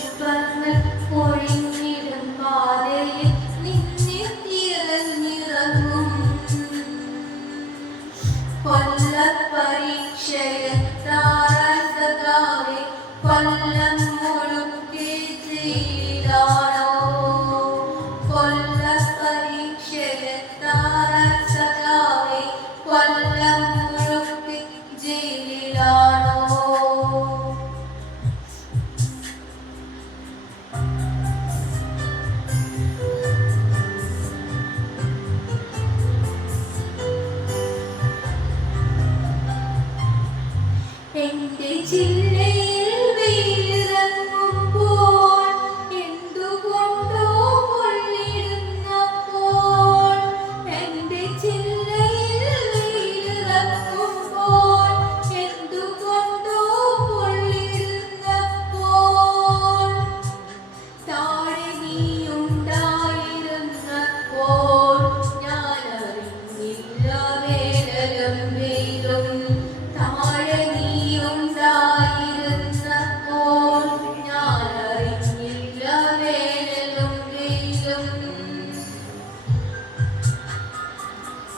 പുഷ്പങ്ങൾ പൊഴിഞ്ഞിടും പാതയിൽ നിന്നെ തിരഞ്ഞിറങ്ങും കൊല്ലപ്പരീക്ഷയെത്താറായി കൊല്ലം മുഴുക്കെ ജയിലാണോ കൊല്ലപ്പരീക്ഷയെത്താറായി കൊല്ലം മുഴുക്കെ ജയിലാണോ എന്റെ ചില്ലയിൽ വെയിലിറങ്ങുമ്പോൾ എന്തുകൊണ്ടോ കൊള്ളിടുന്നപ്പോൾ എന്റെ ചില്ലയിൽ വെയിലിറങ്ങുമ്പോൾ എന്തുകൊണ്ടോ കൊള്ളിടുന്നപ്പോൾ താഴെ നീയുണ്ടായിരുന്നപ്പോൾ ഞാൻ അറിഞ്ഞില്ല വേനലും വെയിലും താഴെ ഉണ്ടായിരുന്നപ്പോൾ ഞാൻ അറിഞ്ഞില്ല വേനലും വെയിലും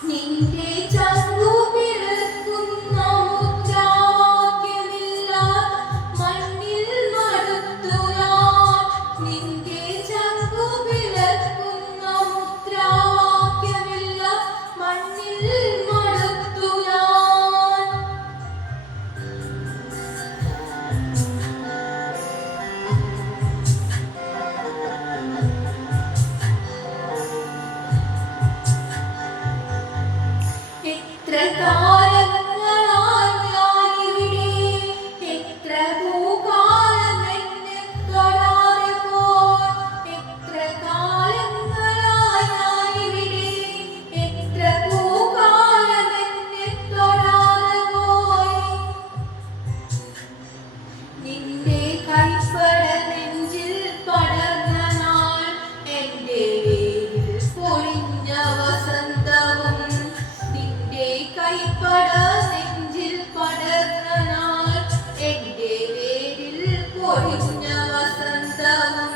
നിന്റെ ചങ്കു പിറക്കുന്ന മുദ്രാവാക്യമില്ലാത്ത മണ്ണിൽ മടുത്തു ഞാൻ നിന്റെ ചങ്കു പിറക്കുന്ന മുദ്രാവാക്യമില്ലാത്ത മണ്ണിൽ മടുത്തു ഞാൻ എത്ര കാലങ്ങളായി ഞാനിവിടെ എത്ര ഭൂകാലം എന്നെ തൊടാതെ പോയി എത്ര കാലങ്ങളായി ഞാനിവിടെ എത്ര ഭൂകാലം എന്നെ തൊടാതെ പോയി നിന്റെ കൈപ്പട നെഞ്ചിൽ പടർന്ന നാൾ എന്റെ വേരിൽ പൊഴിഞ്ഞ വസന്തവും നിന്റെ കൈപ്പട നെഞ്ചിൽ പടർന്ന നാൾ എന്റെ വേരിൽ പൊഴിഞ്ഞ വസന്തവും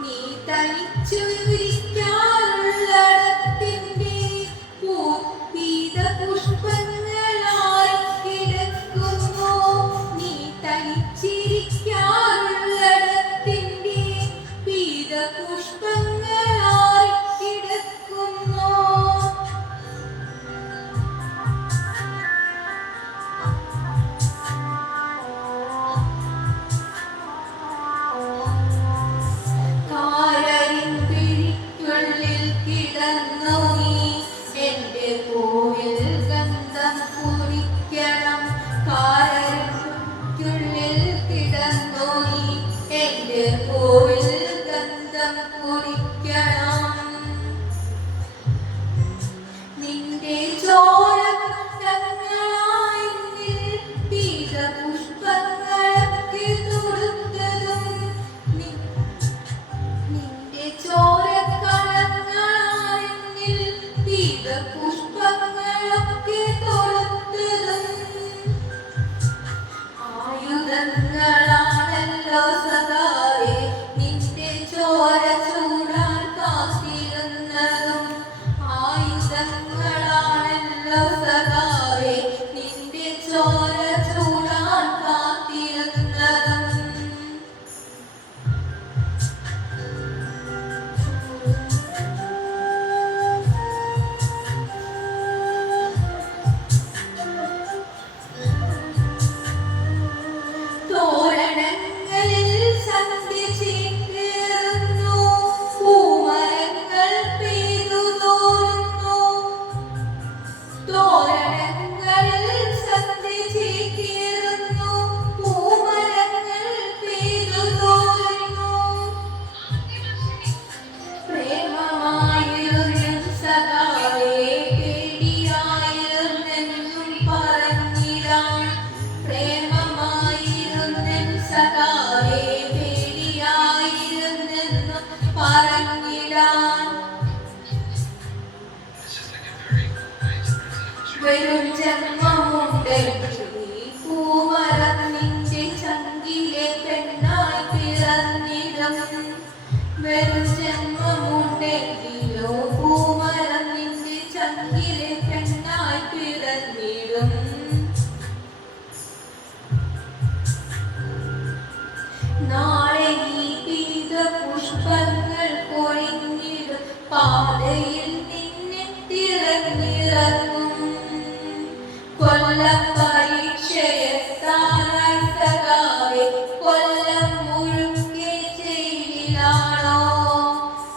നീ തനിച്ചു വിരിക്കാനുള്ളിടത്തിന്റെ പൂപ്പീത പുഷ്പങ്ങളായി കിടക്കുന്നു നീ തനിച്ചിരിക്കാനുള്ളിടത്തിന്റെ പീത പുഷ്പങ്ങളായി കിടക്കുന്നു കാരരിമ്പിഴിക്കുള്ളിൽ കിടന്നു നീ എന്റെ പൂവിൽ ഗന്ധം കുടിക്കണം കാരരിമ്പിഴിക്കുള്ളിൽ കിടന്നു നീ എന്റെ പൂവിൽ ഗന്ധം കുടിക്കണം നിന്റെ ചോര കണ്ടങ്ങളായി പീത പുഷ്പങ്ങളൊക്കെ തൊടുത്തതും നിന്റെ ചോരക്കളങ്ങളായി പീത പുഷ്പങ്ങളൊക്കെ തൊടുത്തതും ആയുധങ്ങളാണല്ലോ സദാവേ നിന്റെ ചോര ചൂടാൻ കാത്തിരുന്നതും ആയുധങ്ങളാണല്ലോ സദാവേ നിന്റെ ചോര ചൂടാൻ കാത്തിരുന്നതും തോരണങ്ങളിൽ സന്ധ്യ ചേക്കേറുന്നു പൂമരങ്ങൾ പെയ്തു തോരുന്നു തോരണങ്ങളിൽ സന്ധ്യ ചേക്കേറുന്നു പൂമരങ്ങൾ പെയ്തു തോരുന്നു പ്രേമമായിരുന്ന സഖാവേ പേടിയായിരുന്നെന്നും പറഞ്ഞിടാൻ പ്രേമമായിരുന്ന സഖാവേ പേടിയായിരുന്നെന്നും പറഞ്ഞിടാൻ വരുന്ന